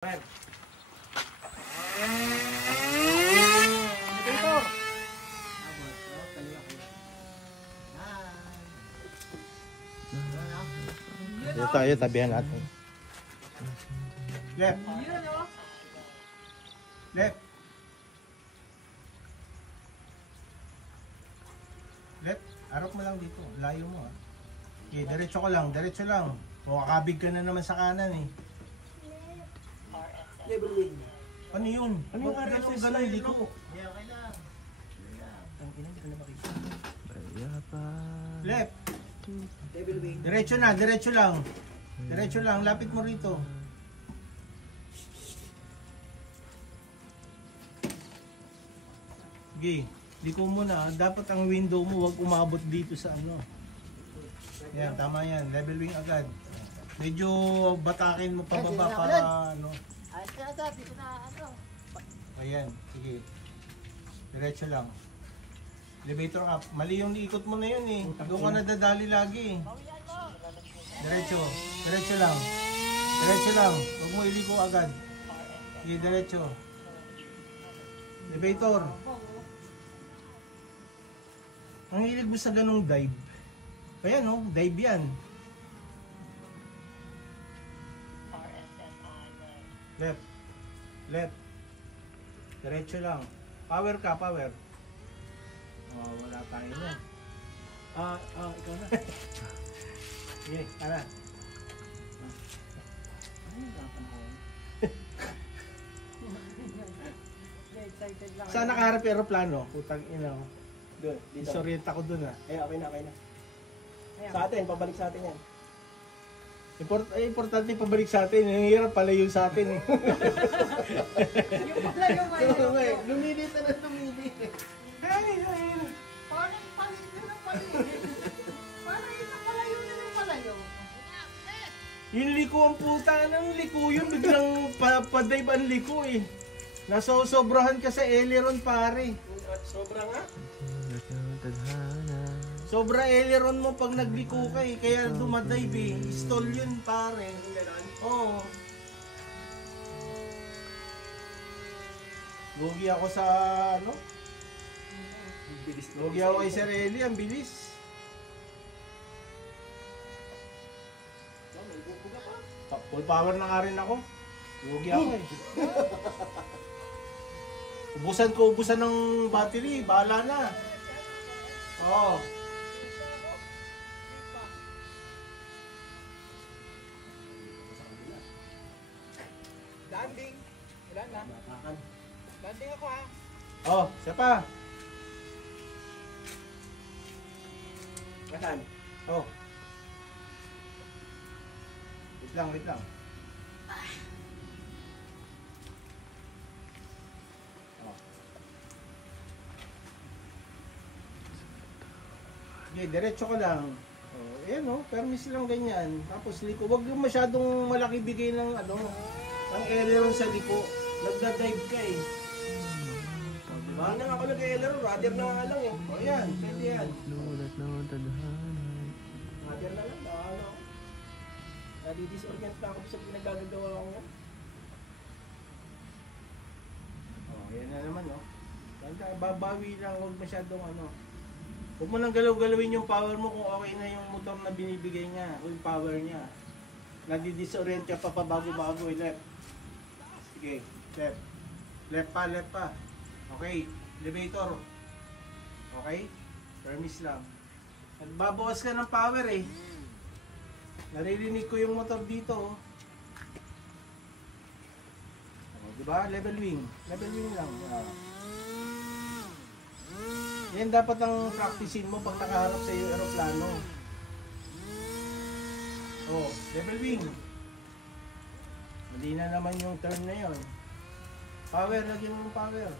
Elevator. Dito tayo, tabihan natin. Left. Left. Left. Arok mo lang dito. Layo mo ha. Okay, diretso ka lang. Diretso lang. O, kakabig ka na naman sa kanan eh. Level wing. Ano yun? Ano yung RSS Ganun, liko. Ang ina, hindi ko na makita. Left. Level wing. Diretso na. Diretso lang. Diretso lang. Lapit mo rito. Sige. Liko mo na. Dapat ang window mo wag umabot dito sa ano. Yan, tama yan. Level wing agad. Medyo batakin mo pababa para ano. Ay, dito na ano. Ayan, sige. Diretso lang. Elevator up. Mali yung ikot mo na yun eh. Doon ka nadadali lagi eh. Diretso. Diretso lang. Diretso lang. Huwag mo iliko agad. Sige, diretso. Elevator. Ang hilig mo sa ganong dive. Ayan oh, dive yan. Left. Left. Diretso lang. Power ka, power. Oh, wala tayo na. Ikaw na. Sige, tara. Ano yung kapanahon? Excited lang. Saan nakaharap yung aeroplano? Putang ina. Doon, dito. Disorient ako dun ah. Ay, okay na, okay na. Sa atin, pabalik sa atin yan. Importante pabalik sa atin. Ang hirap pala yun sa atin eh. Yung pala yung Oo nga eh. mayroon. Lumilit na lumilit. Ay. Parang palit yun ang palit. Parang yun ang pala yun ang palayo. Yung liko ang puta. Anong liko yun? Biglang pa-dive ang liko eh. Nasosobrahan ka sa aileron pare. Sobra nga. Sobra aileron mo pag nagliko ka eh. Kaya dumadive eh. Stall yun pare. Oo. Lugi ako sa ano? Bilis na. Lugi ako kay Sir Eli. Ang bilis. Full power na nga rin ako. Lugi ako eh. Ubusan ng battery. Bahala na. Oo. Landing. Wala na. Landing ako ha. Oh, siya pa. Saan? Oh. Wait lang, wait lang. Oh. Okay, diretso ka lang. Oh, ayan oh, permis lang ganyan. Tapos liko, wag yung masyadong malaki bigay ng ano, ang aileron sa liko. Nagda-dive ka eh. Oh, diba? Ano nga ako nag-ailer, rudder na nga lang eh. Oh, yan, pwede yan. Rudder na lang, ano. Nadi-disorient na ako sa pinagagagawa ko nga. Oh, yan na naman oh. Babawi lang, huwag masyadong ano. Huwag mo nang galaw-galawin yung power mo kung okay na yung motor na binibigay niya o yung power niya. Nadi-disorient ka pa pabago-bago eh, left. Sige, left. Left pa. Okay, elevator. Okay? Permis lang. Nagbabawas ka ng power eh. Naririnig ko yung motor dito oh. Oh, diba? Level wing. Level wing lang. Yan dapat ang practicein mo pag nakaharap sa iyo aeroplano. Oh, level wing. Mali na naman yung turn na yon. Power, lagyan mo ng power.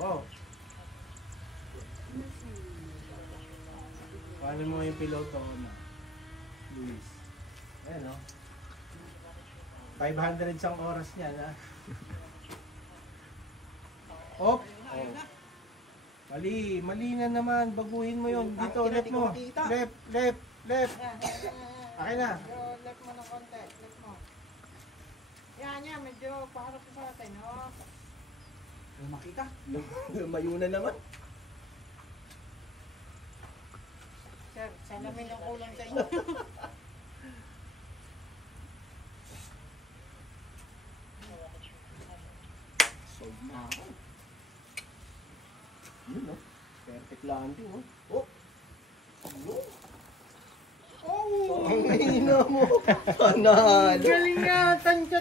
Oh. Paano mo yung piloto ko na? Luis. Ayan o. 500 sang oras niya na. Op! Oh. Mali na naman. Baguhin mo yun. Dito, Ang left hindi ko mo. makita. Left. Yan, yan. Akin na. Medyo left mo ng konti. Left mo. Yan. Medyo paharap sa atin. Oh. Ay, makita. Lumayo na naman. Sir, salamin ang kulang sa inyo. Solve na ako. Yun, no? Perfect landing, oh. Oh! Ano? Oh! Ang hina mo. Panalo. Galing nga, tansya